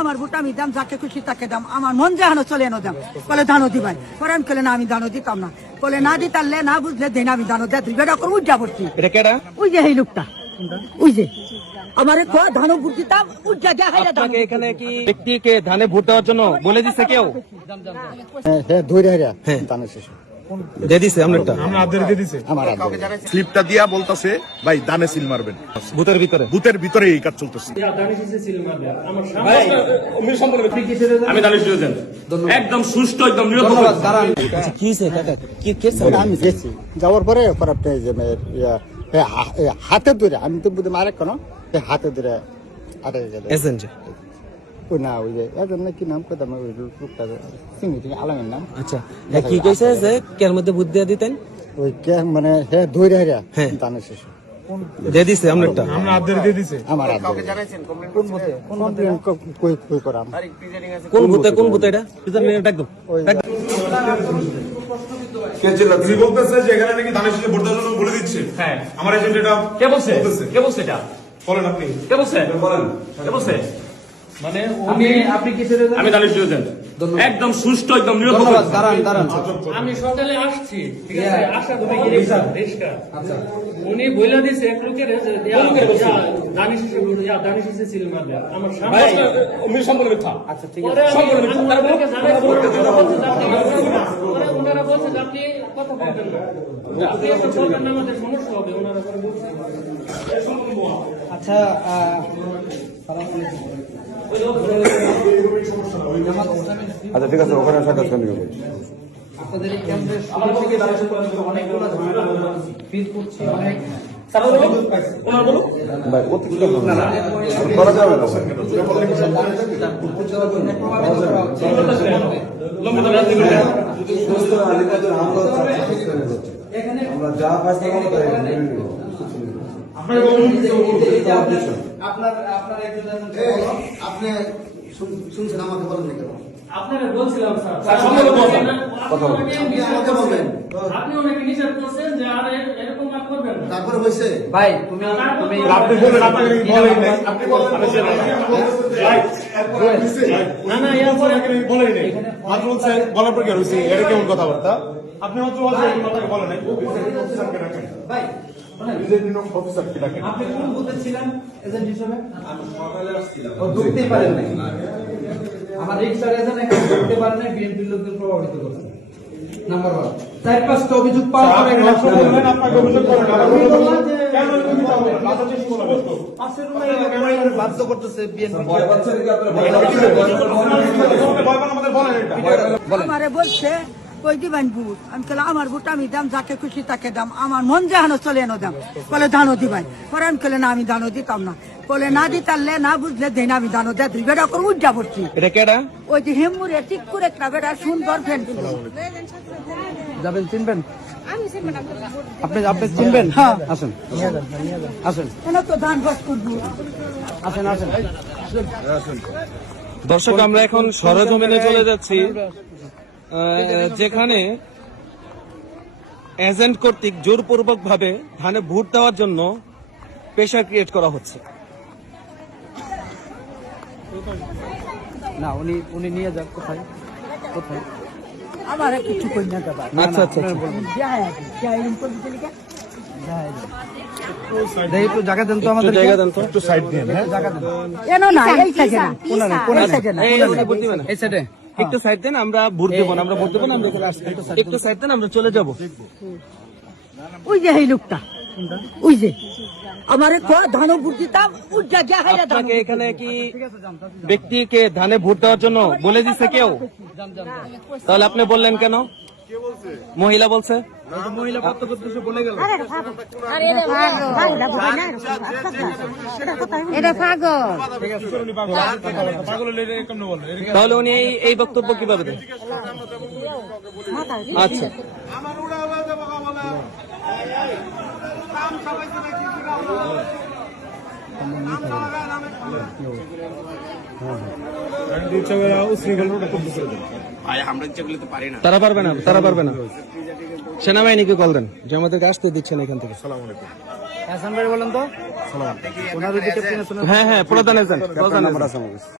আমার ভোট আমি দাম, যাকে খুশি তাকে দাম, আমার মন যেহানো চলে এনো দাম। বলে ধানও দিবাই, পরে আমি কলে না আমি দানও দিতাম না, বলে না দিতারলে না বুঝলে দেন আমি দানও দেয় দুইটা করে উজ্জা পড়ছি। এটা কেডা? ওই যে এই লোকটা, ওই যে আমারে ধানও ভোট দিতাম উজ্জা দেখাই। আপনাকে এখানে কি ব্যক্তিকে ধানে ভোট দেওয়ার জন্য বলে দিছে কেউ? হ্যাঁ ধরে ধানের শেষ দিয়ে দিছে আপনারটা? আমার স্লিপটা দিয়া বলতেছে ভাই দানে সিল মারবেন, ভূতের ভিতরে বুথের ভিতরে এই কাজ চলতেছে। আমি দানিশ দিয়েছেন একদম সুষ্ঠু একদম নিরপেক্ষ। আচ্ছা, কি হয়েছে কাকা? কি কেস? আমি গেছি যাওয়ার পরে পরে যে হাতে ধরে আমি তো বুঝে মারে কেন হাতে ধরে আটকে গেল এজেন্ট। ওই না ওই যে এজন কি নাম করতাম ওই লোকটা চিনি তিনি আলামের নাম। আচ্ছা, কি কইছে যে কের মধ্যে ভূত দিয়ে দিতেন? ওই কে মানে হ্যাঁ ধরে হ্যাঁ। ধানের শেষ দিয়ে দিছে আপনারটা? আমার কই করাম কোন ভূতে? কোন ভূতে এটা? একদম তিনি বলতেছে যে এখানে নাকি ধানের শীষে ভোট দেওয়ার জন্য বলে দিচ্ছে। হ্যাঁ, আমার এজেন্ট এটা কে বলছে? কে বলছে এটা? বলেন আপনি কে বলছে? বলেন। কে বলছে? মানে আপনি কি ছেড়ে দেন? আমি দানিশ দিয়েছেন একদম সুষ্ঠু একদম নিরপেক্ষ। আমি সকালে আসছি, ঠিক আছে, আশা করে গিয়েছিলাম রিস্কা। উনি বইলা দিছে এক লোকের দানিশ সিল মারবে আমার সামনে। উনি সম্পূর্ণ মিথ্যা। আচ্ছা ঠিক আছে, সম্পূর্ণ মিথ্যা। তারপরে ওনারা বলছে যে আপনি কথা বলবেন না, আপনি একটা বলবেন না, আমাদের সমস্যা হবে। ওনারা করে বলছে। আচ্ছা আচ্ছা ঠিক আছে, ওখানে সাক্ষাৎ করে নিব। আপনাদের এই কেন্দ্রের অনেকগুলো ফিল করছি, অনেক ভাই অতিরিক্ত করা যাবে না। আমরা যা ফাইসলা করতে আপনি শুনছেন আমাকে বলেন না কেন? আপনারা বলছিলাম স্যার, আপনি ওনাকে নিষেধ করছেন যে আর এরকম আর করবেন না। তারপরে হয়েছে ভাই তুমি আপনি বলেন, আপনাকে বলেন নাই, আপনি বলেন না না এরপরে বলেন নাই, মাত্র বলছে বলার পর কি হয়েছে? এটা কেমন কথাবার্তা? আপনি মাত্র বলছেন আপনাকে বলেন নাই। অফিসারকে ডাকেন ভাই নিজের নিয়ম অফিসারকে ডাকেন। আপনি কোন বুথে ছিলেন এজেন্ট হিসেবে? আমি সকালে আসছিলাম। ও ঢুকতেই পারেন নাই। আমার রিক্সার এজেন্ট এখানে ঢুকতে পারেন নাই, বিএনপির লোকদের প্রভাবিত করছে। নাম্বার 1 4-5টা অভিযোগ পাওয়ার পরে আপনাকে অভিযোগ করেন বাধ্য করতেছে বিএনপি। আমারে বলছে কই দিবেন ভোট, আমি কলে আমার ভোট আমি দাম, যাকে খুশি তাকে দাম, আমার মন যেহানো চলে এনো দাম। বলে ধানও দিবাই, পরে আমি কলে না আমি দানও দিতাম না, বলে না দিতারলে না বুঝলে দেন আমি দানও দেয় দুইটা করে উজ্জা পড়ছি। এটা কেডা? ওই যে হেমুরে ঠিক করে একটা বেটা সুন্দর ফ্যান যাবেন, চিনবেন? আপনি আপনি চিনবেন? হ্যাঁ। আসেন আসেন এনে তো ধান বস করবো। আসেন আসেন। দর্শক, আমরা এখন সরেজমিনে চলে যাচ্ছি, যেখানে এজেন্ট কর্তৃক জোরপূর্বক ভাবে ধানে ভোট দেওয়ার জন্য প্রেশার ক্রিয়েট করা হচ্ছে। না উনি নিয়ে যান। কোথায় কোথায়? আমার কিছু কই না দাদা। আচ্ছা আচ্ছা আচ্ছা। একটু জায়গা দেন তো, আমাদের জায়গা দেন তো। একটু সাইড দিয়ে জায়গা দেন। এনো না এই সাইডে না, কোন সাইডে না। ভোট দিবে না। এই সাইডে একটু সাইড দেন, আমরা ভোট দেবো না, আমরা ভোট দেবো না, আমরা এখানে আসছি। একটু সাইড দেন, আমরা চলে যাব। ওই যে এই লোকটা, ওই যে আমারে ধানও ভোট দিতাম উজ্জা দেখাই। আপনাকে এখানে কি ব্যক্তিকে ধানে ভোট দেওয়ার জন্য বলে দিছে কেউ? তাহলে আপনি বললেন কেন? মহিলা বলছে। মহিলা প্রত্যক্ষদর্শী বলে গেল। এটা পাগল। তাহলে উনি এই বক্তব্য কিভাবে দেন? আচ্ছা, তারা পারবে না, তারা পারবে না। সেনাবাহিনীকে কল দেন যে আমাদেরকে আসতে দিচ্ছেন এখান থেকে। হাসান ভাই বলেন তো। হ্যাঁ হ্যাঁ, প্রধান এজেন্ট, প্রধান এজেন্ট।